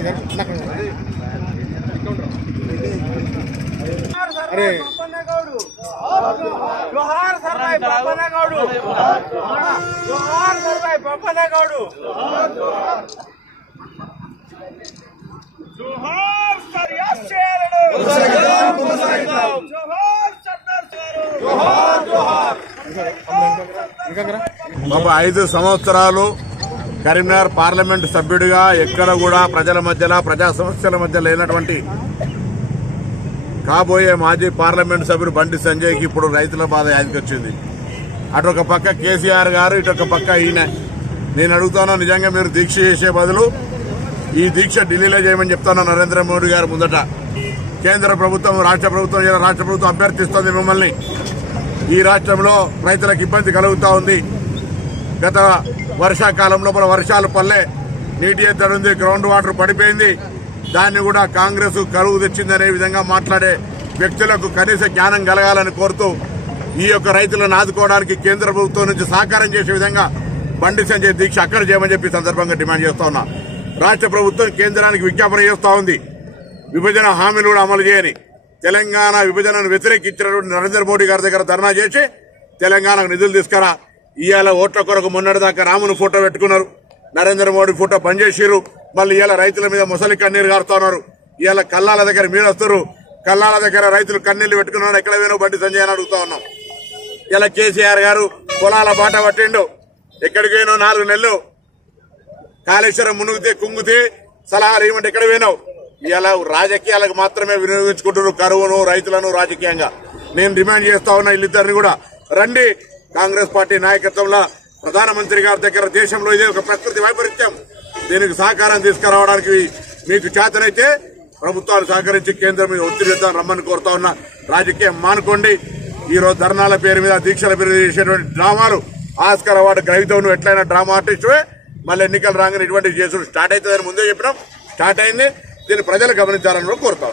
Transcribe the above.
अरे जोहार सर्वाई पप्पनगौडु जोहार सर्वाई पप्पनगौडु जोहार सरयाशेलडु जोहार सत्तार जोहार जोहार బాబా 5 సంవత్సరాలు కరీంనగర్ పార్లమెంట్ సభ్యుడిగా ఎక్కడ కూడా ప్రజల మధ్యలో ప్రజా సమస్యల మధ్య లేనటువంటి కాబోయే మాజీ పార్లమెంట్ సభ్యుడు బండి సంజయ్కి ఇప్పుడు రైతుల బాధ యాదికొచ్చింది. అటొక పక్క కేసీఆర్ గారు, ఇటొక పక్క ఈయన. నేను అడుగుతాను, నిజంగా మీరు దీక్ష చేసే బదులు ఈ దీక్ష ఢిల్లీలో చేయమని చెప్తాను నరేంద్ర మోడీ గారు ముందట. కేంద్ర ప్రభుత్వం, రాష్ట్ర ప్రభుత్వం అభ్యర్థిస్తోంది మిమ్మల్ని. ఈ రాష్ట్రంలో రైతులకు ఇబ్బంది కలుగుతా ఉంది. గత వర్షాకాలంలో వర్షాలు పల్లె, నీటి ఎద్దడి ఉంది, గ్రౌండ్ వాటర్ పడిపోయింది. దాన్ని కూడా కాంగ్రెస్ కరువు తెచ్చిందనే విధంగా మాట్లాడే వ్యక్తులకు కనీస జ్ఞానం కలగాలని కోరుతూ ఈ యొక్క రైతులను ఆదుకోవడానికి కేంద్ర ప్రభుత్వం నుంచి సహకారం చేసే విధంగా బండి సంజయ్ దీక్ష అక్కడ చేయమని చెప్పి సందర్భంగా డిమాండ్ చేస్తా ఉన్నా. రాష్ట్ర ప్రభుత్వం కేంద్రానికి విజ్ఞాపన చేస్తా ఉంది, విభజన హామీలు కూడా అమలు చేయని. తెలంగాణ విభజనను వ్యతిరేకించినటువంటి నరేంద్ర మోడీ గారి దగ్గర ధర్నా చేసి తెలంగాణకు నిధులు తీసుకురా. ఇవాళ ఓట్ల కొరకు మొన్నటిదాకా రామును ఫోటో పెట్టుకున్నారు, నరేంద్ర మోడీ ఫోటో పనిచేసిరు. మళ్ళీ ఇవాళ రైతుల మీద ముసలి కన్నీరు గారుతున్నారు. ఇవాళ కల్లాల దగ్గర మీరు వస్తారు, కల్లాల దగ్గర రైతులు కన్నీళ్లు పెట్టుకున్నారు. ఎక్కడ వేనో బండి సంజయ్ అని అడుగుతా ఉన్నాం. ఇలా కేసీఆర్ గారు పొలాల బాట పట్టిండు, ఎక్కడికి పోయినో 4 నెలలు కాళేశ్వరం మునుగుతే కుంగుతే సలహాలు ఏమంటే ఎక్కడ పోయినావు. ఇలా రాజకీయాలకు మాత్రమే వినియోగించుకుంటున్నారు కరువును, రైతులను రాజకీయంగా. నేను డిమాండ్ చేస్తా ఉన్నా, వీళ్ళిద్దరిని కూడా రండి. కాంగ్రెస్ పార్టీ నాయకత్వంలో ప్రధానమంత్రి గారి దగ్గర దేశంలో ఇదే ఒక ప్రకృతి వైపరీత్యం, దీనికి సహకారం తీసుకురావడానికి మీకు చేతనైతే ప్రభుత్వాలు సహకరించి కేంద్రం మీద ఒత్తిడి చేద్దాం రమ్మని కోరుతా ఉన్నా. రాజకీయం మానుకోండి. ఈరోజు ధర్నాల పేరు మీద, దీక్షల పేరు మీద చేసేటువంటి డ్రామాలు, ఆస్కార్ అవార్డు గ్రహీతవు నువ్వు ఎట్లయినా డ్రామా ఆర్టిస్టువే. మళ్ళీ ఎన్నికలు రాగానే ఇటువంటి చేసుడు స్టార్ట్ అవుతుందని ముందే చెప్పినాం, స్టార్ట్ అయింది. దీన్ని ప్రజలు గమనించాలని కోరుతాం.